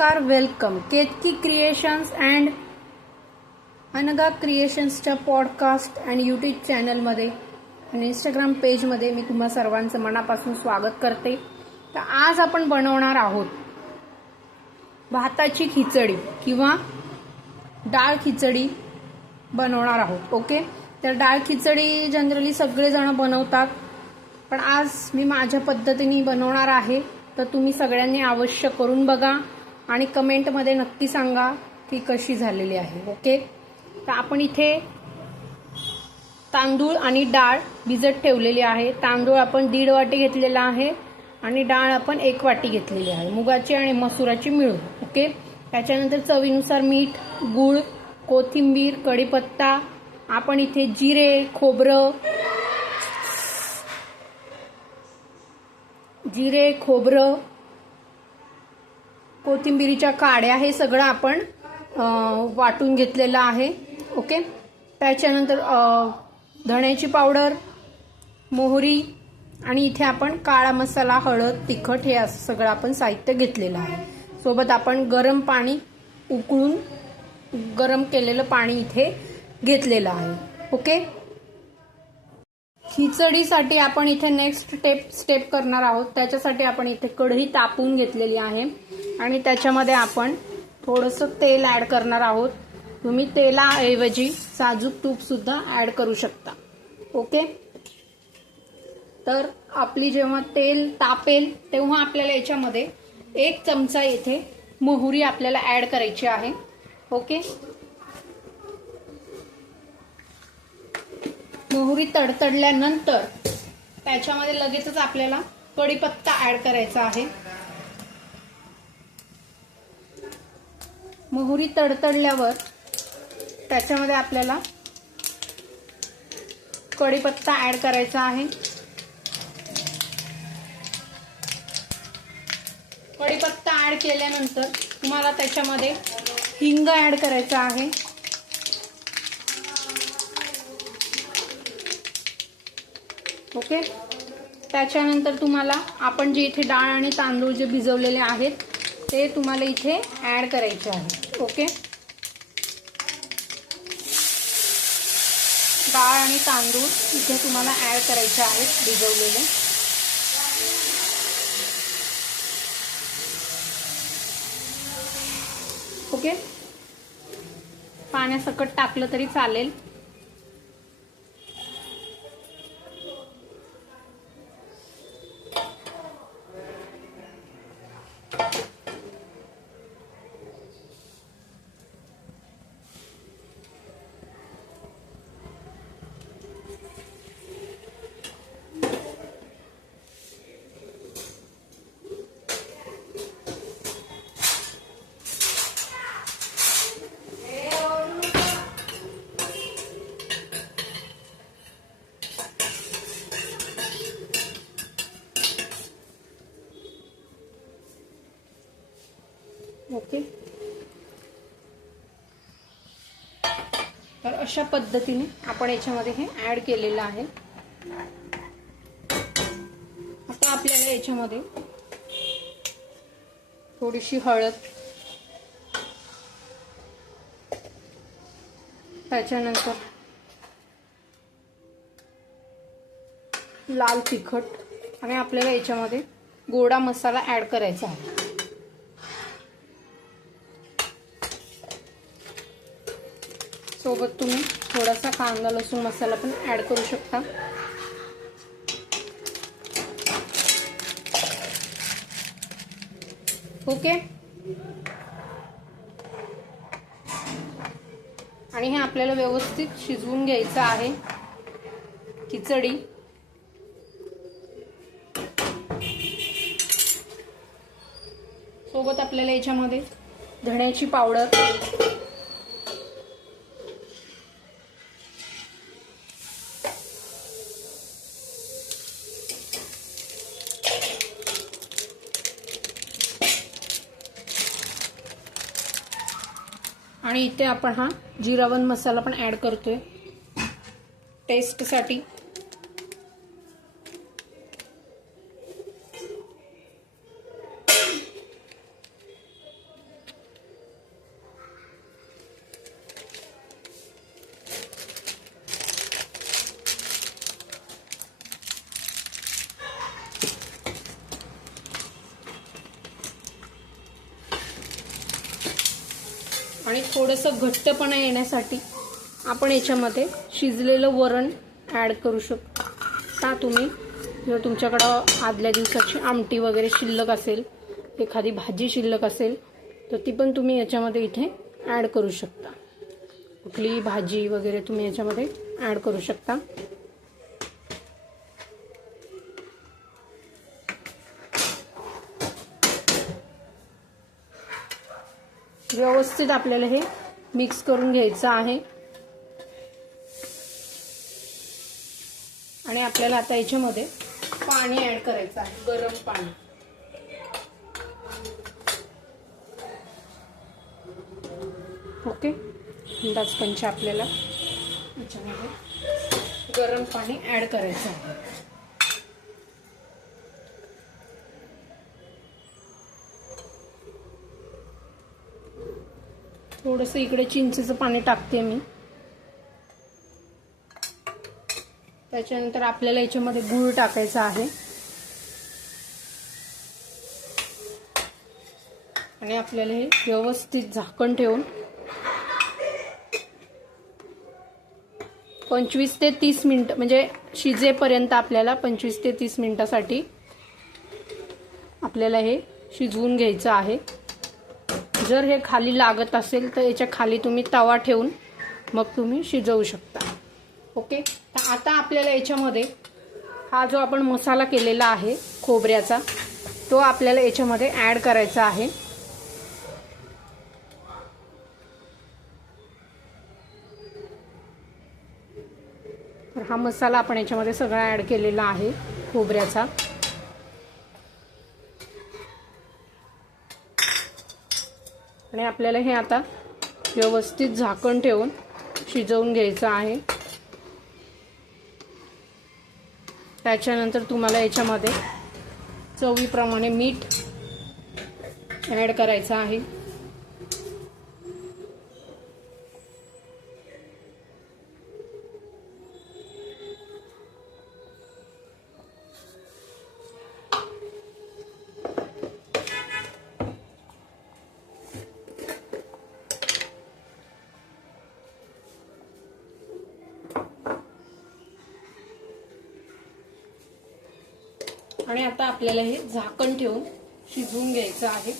नमस्कार, welcome Ketaki creations and Anagha क्रिएशन्सच्या podcast and YouTube चॅनलमध्ये आणि इंस्टाग्राम पेजमध्ये मी तुम्हा सर्वांचं मनापासून स्वागत करते. तर आज आपण बनवणार आहोत भाताची खिचडी किंवा डाळ खिचडी बनवणार आहोत. ओके, तर डाळ खिचडी जनरली सगळेजण बनवतात, पण आज मी माझ्या पद्धतीने बनवणार आहे. तर तुम्ही सगळ्यांनी अवश्य करून बघा आणि कमेंटमध्ये नक्की सांगा की कशी झालेली आहे. ओके, तर आपण इथे तांदूळ आणि डाळ भिजत ठेवलेली आहे. तांदूळ आपण 1.5 वाटी घेतलेला आहे आणि डाळ आपण 1 वाटी घेतलेली आहे, मुगाची आणि मसुराची मिळून. ओके, त्याच्यानंतर चवीनुसार मीठ, गूळ, कोथिंबीर, कढीपत्ता, आपण इथे जिरे, खोबरं, कोथिंबीरीच्या काड्या हे सगळं आपण वाटून घेतलेलं आहे. ओके, त्याच्यानंतर धण्याची पावडर, मोहरी आणि इथे आपण काळा मसाला, हळद, तिखट हे असं सगळं आपण साहित्य घेतलेलं आहे. सोबत आपण गरम पाणी उकळून गरम केलेलं पाणी इथे घेतलेलं आहे. ओके, खिचडीसाठी आपण इथे नेक्स्ट स्टेप करणार आहोत. त्याच्यासाठी आपण इथे कढई तापवून घेतलेली आहे आणि त्याच्यामध्ये आपण थोडंसं तेल ॲड करणार आहोत. तुम्ही तेलाऐवजी साजूक तूप सुद्धा ॲड करू शकता. ओके, तर आपली जेव्हा तेल तापेल तेव्हा आपल्याला याच्यामध्ये 1 चमचा इथे मोहरी आपल्याला ॲड करायची आहे. ओके, मोहरी तडतडल्यानंतर त्याच्यामध्ये लगेचच आपल्याला कढीपत्ता ॲड करायचा आहे. मोहरी तडतडल्यावर त्याच्यामध्ये आपल्याला कढीपत्ता ॲड करायचा आहे. कढीपत्ता ॲड केल्यानंतर तुम्हाला त्याच्यामध्ये हिंग ॲड करायचा आहे. ओके, त्याच्यानंतर तुम्हाला आपण जे इथे डाळ आणि तांदूळ जे भिजवलेले आहेत ते तुम्हाला इथे ॲड करायचे आहे. ओके, डाळ आणि तांदूळ इथे तुम्हाला ॲड करायचे आहेत भिजवलेले. ओके, पाण्यासकट टाकलं तरी चालेल. ओके, तर अशा पद्धतीने आपण याच्यामध्ये हे ॲड केलेलं आहे. आता आपल्याला याच्यामध्ये थोडीशी हळद, त्याच्यानंतर लाल तिखट आणि आपल्याला याच्यामध्ये गोडा मसाला ॲड करायचा आहे. सोबत तुम्ही थोडासा कांदा लसूण मसाला पण ॲड करू शकता. ओके, आणि हे आपल्याला व्यवस्थित शिजवून घ्यायचं आहे खिचडी. सोबत आपल्याला याच्यामध्ये धण्याची पावडर, आणि इथे आपण हा जिरावन मसाला पण ॲड करतोय टेस्टसाठी. आणि थोडंसं घट्टपणा येण्यासाठी आपण याच्यामध्ये शिजलेलं वरण ॲड करू शकता तुम्ही. जर तुमच्याकडं आदल्या दिवसाची आमटी वगैरे शिल्लक असेल, एखादी भाजी शिल्लक असेल, तर ती पण तुम्ही याच्यामध्ये इथे ॲड करू शकता. कुठलीही भाजी वगैरे तुम्ही याच्यामध्ये ॲड करू शकता. व्यवस्थित आपल्याला हे मिक्स करून घ्यायचं आहे. आणि आपल्याला आता याच्यामध्ये पाणी ऍड करायचं आहे, गरम पाणी. ओके, अंदाज पंच आपल्याला याच्यामध्ये गरम पाणी ऍड करायचं आहे. थोडंसं इकडे चिंचेचं पाणी टाकते मी. त्याच्यानंतर आपल्याला याच्यामध्ये गूळ टाकायचा आहे आणि आपल्याला हे व्यवस्थित झाकण ठेवून 25 ते 30 मिनिट म्हणजे शिजेपर्यंत आपल्याला 25 ते 30 मिनिटासाठी आपल्याला हे शिजवून घ्यायचं आहे. जर हे खाली लागत असेल तर याच्या खाली तुम्ही तवा ठेवून मग तुम्ही शिजवू शकता. ओके, तर आता आपल्याला याच्यामध्ये हा जो आपण मसाला केलेला आहे खोबऱ्याचा, तो आपल्याला याच्यामध्ये ॲड करायचा आहे. तर हा मसाला आपण याच्यामध्ये सगळा ॲड केलेला आहे खोबऱ्याचा. आणि आपल्याला हे आता व्यवस्थित झाकण ठेवून शिजवून घ्यायचं आहे. त्याच्यानंतर तुम्हाला याच्यामध्ये चवीप्रमाणे मीठ ॲड करायचं आहे. आणि आता आपल्याला हे झाकण ठेवून शिजवून घ्यायचं आहे.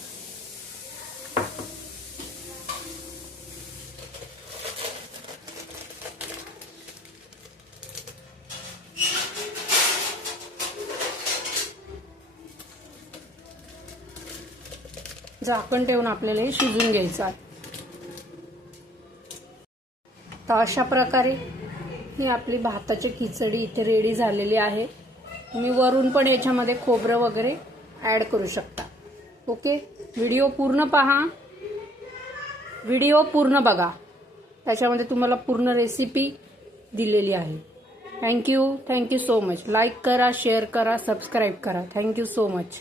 झाकण ठेवून आपल्याला हे शिजवून घ्यायचं आहे. तर अशा प्रकारे ही आपली भाताची खिचडी इथे रेडी झालेली आहे. तुम्ही वरून पण याच्यामध्ये खोबरं वगैरे ॲड करू शकता. ओके, व्हिडिओ पूर्ण पहा, व्हिडिओ पूर्ण बघा, त्याच्यामध्ये तुम्हाला पूर्ण रेसिपी दिलेली आहे. Thank you so much. लाईक करा, शेअर करा, सबस्क्राईब करा. Thank you so much.